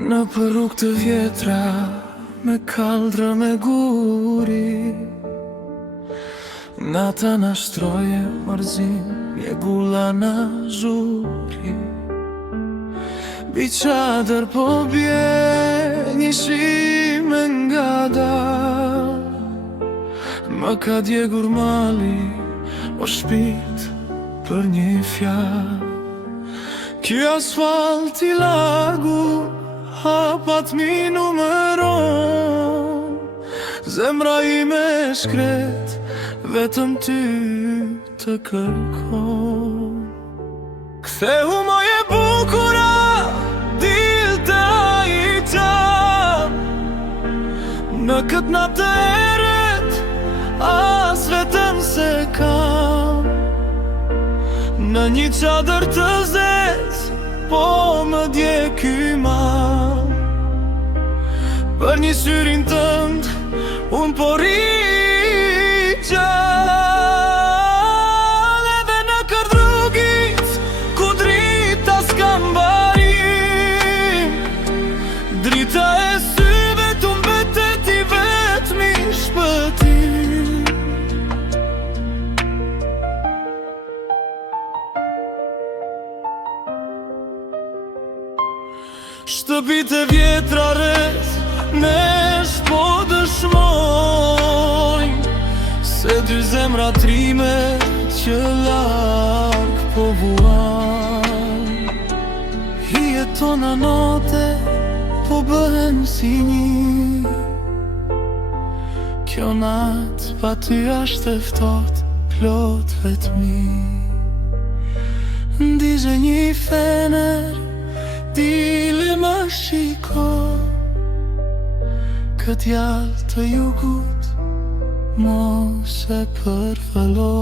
Në për rrugë të vjetra, me kaldra me guri, nata na shtroje marzim, mjegulla na zhuri. Bi qadër po bje një shime nga dal, më ka djegur mali, o shpit për një fjall. Ky asfalt I lagu, hapat mi numeron, zemra ime shkret, vetëm ty të kërkon. Kthehu moje bukura, dilte I tam, në këtë natë të eret, as vetëm se kam. Në një qadër të zez, po më dje ky mal. Për një syrin tënd, unë po ri gjall. Edhe në kërd rrugit, ku drita s'kam barim, drita e syve t'u mbetet I vetmi shpëtim. Shtëpit e vjetra rreth, ne shpo dëshmojnë se dy zemra trime që larg po vuan. Hijet tona note po bëhen si një, kjo natë pa ty ashtë e ftohtë, plot vetmi. Ndizhe një fener, dile më shiko, këtë jallë të jugut mos e përfalo.